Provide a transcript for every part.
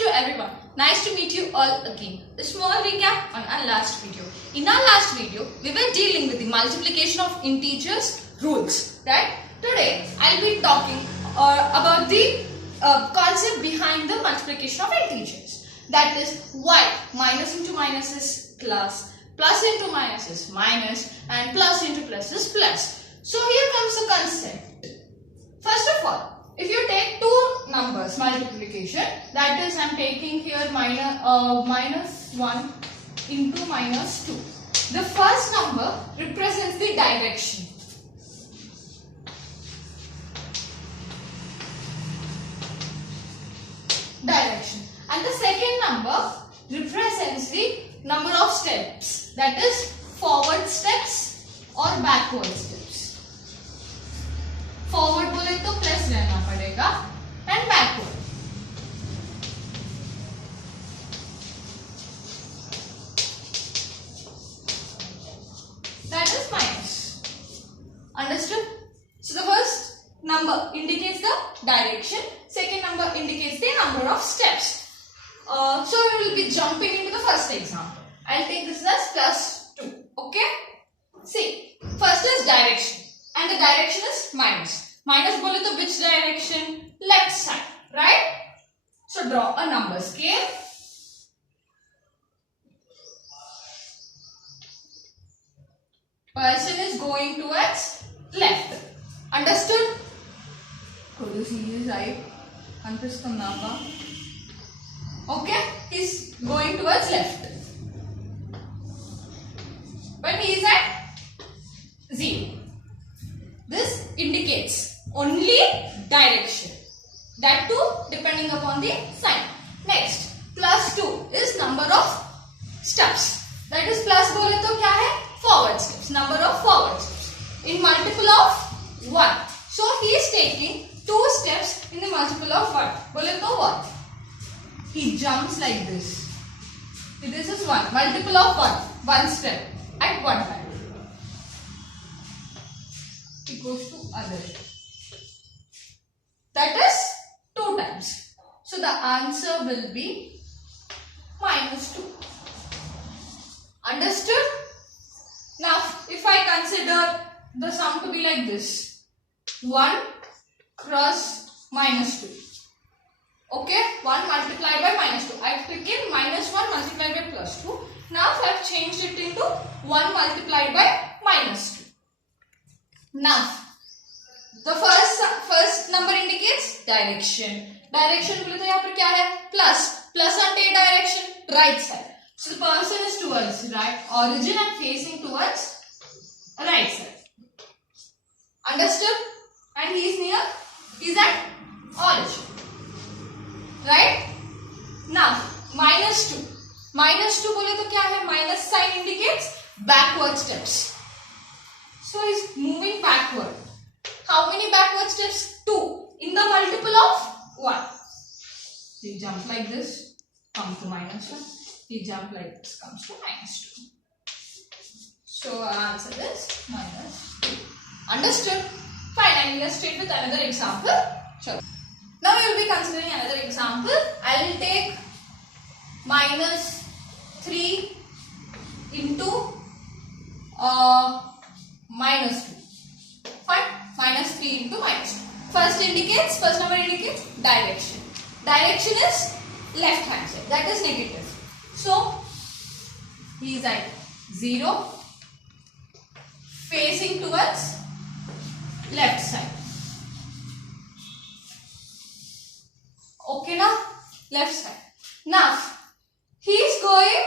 to everyone. Nice to meet you all again. A small recap on our last video. In our last video, we were dealing with the multiplication of integers rules, right? Today, I'll be talking about the concept behind the multiplication of integers. That is why minus into minus is plus, plus into minus is minus, and plus into plus is plus. So here comes the concept. First of all, if you take two numbers multiplication, that is I'm taking here minus 1 into minus 2. The first number represents the direction. And the second number represents the number of steps, that is forward steps or backward steps. Forward बोले तो plus लेना पड़ेगा and backward. That is minus. Understood? So the first number indicates the direction, second number indicates the number of steps. So we will be jumping into the first example. I'll take this as plus 2. Okay? See, first is direction and the direction is minus. Minus bole to which direction? Left side, right? So draw a number scale. Person is going towards left. Understood? Go to serious eye. Okay, he's going towards left. But he is at 0. This indicates only direction. That too depending upon the sign. Next, plus 2 is number of steps. That is plus bole to kya hai? Forward steps. Number of forward steps. In multiple of 1. So he is taking 2 steps in the multiple of 1. Bole to what? He jumps like this. This is 1. Multiple of 1. 1 step at one time. He goes to other. That is 2 times. So the answer will be minus 2. Understood? Now if I consider the sum to be like this. 1 cross minus 2. Okay, 1 multiplied by minus 2. I have taken minus 1 multiplied by plus 2. Now I have changed it into 1 multiplied by minus 2. Now, the first number indicates direction. Direction बोले तो यहाँ पर क्या है? Plus. Plus ante direction, right side. So the person is towards right origin and facing towards right side. Understood? And he is near. He is at origin. Right? Now, minus 2. Minus 2 बोले तो क्या है? Minus sign indicates backward steps. So he is moving backward. How many backward steps? 2. In the multiple of 1. He jump like this, come to minus 1. He jump like this, comes to minus 2. So our answer is minus 2. Understood? Fine, I will illustrate with another example. Sure. Now we will be considering another example. I will take minus 3 into minus 2. Fine. Minus 3 into minus 2. First number indicates direction. Direction is left hand side. That is negative. So, he is at 0. Facing towards left side. Okay now? Left side. Now, he is going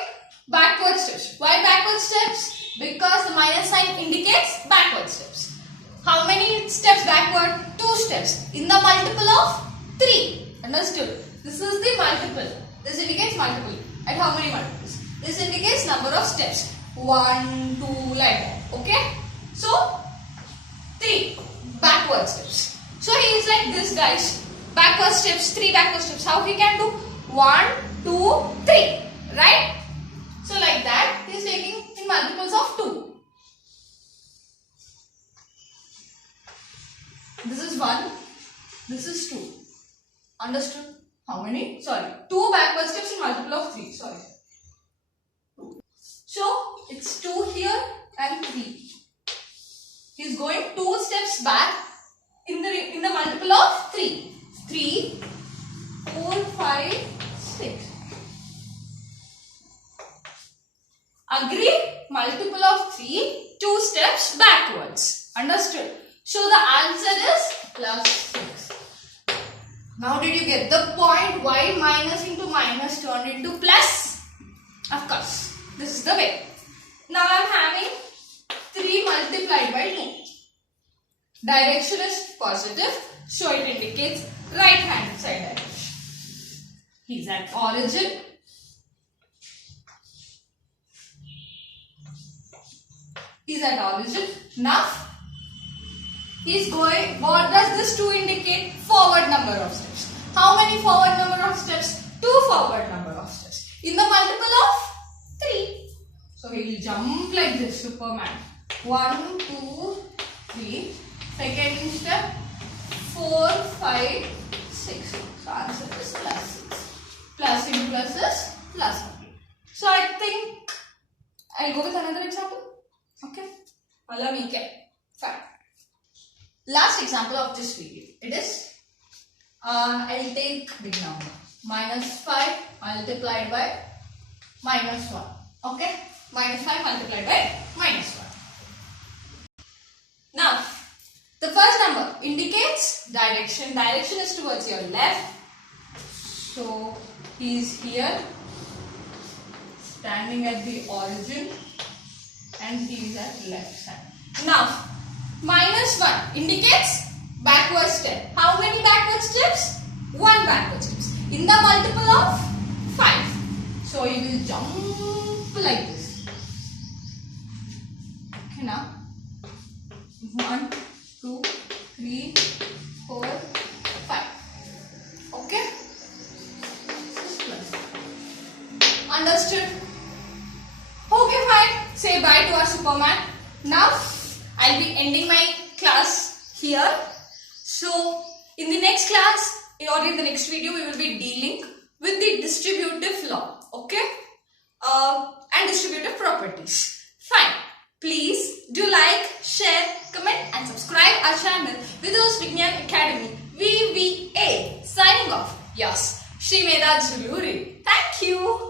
backward steps. Why backward steps? Because the minus sign indicates backward steps. How many steps backward? 2 steps. In the multiple of 3. Understood? This is the multiple. This indicates multiple. At how many multiples? This indicates number of steps. 1, 2, like that. Okay? So, 3 backward steps. So, he is like this, guys. Backward steps, 3 backward steps. How he can do? 1, 2, 3. Right? So, like that, he is taking in multiples of 2. This is 1. This is 2. Understood? how many? Sorry, 2 backward steps in multiple of 3. Sorry. So it's 2 here and 3. He's going 2 steps back in the multiple of 3. 3, 4, 5, 6. Agree? Multiple of 3, 2 steps backwards. Understood? So the answer is plus 6. Now did you get the point? Why minus into minus turned into plus? Of course. This is the way. Now I am having 3 multiplied by 2. Direction is positive, so it indicates right hand side direction. He's at origin. He's at origin. Now, he's going, what does this 2 indicate? Forward number of steps. How many forward number of steps? 2 forward number of steps. In the multiple of 3. So, he will jump like this, Superman. 1, 2, 3. Second step, 4, 5, 6. So, answer is plus 6. Plus into plus is plus 1. So, I think I'll go with another example. Okay. Allow me, okay. Fine. Last example of this video. It is, I'll take big number. Minus 5 multiplied by minus 1. Okay. Minus 5 multiplied by minus 1. Now, the first number indicates direction. Direction is towards your left. So, he is here, standing at the origin, and he is at left side. Now, minus 1 indicates backward step. How many backward steps? 1 backward steps. In the multiple of 5. So, you will jump like this. Okay, now. 1, 2, 3, 4, 5. Okay? Understood? Okay, fine. Say bye to our Superman. Now, I'll be ending my class here. So, in the next class or in the next video, we will be dealing with the distributive law. Okay? And distributive properties. Fine. Please do like, share, comment and subscribe our channel Vidur's Vignan Academy VVA. Signing off. Yes, Srimeda Juluri. Thank you.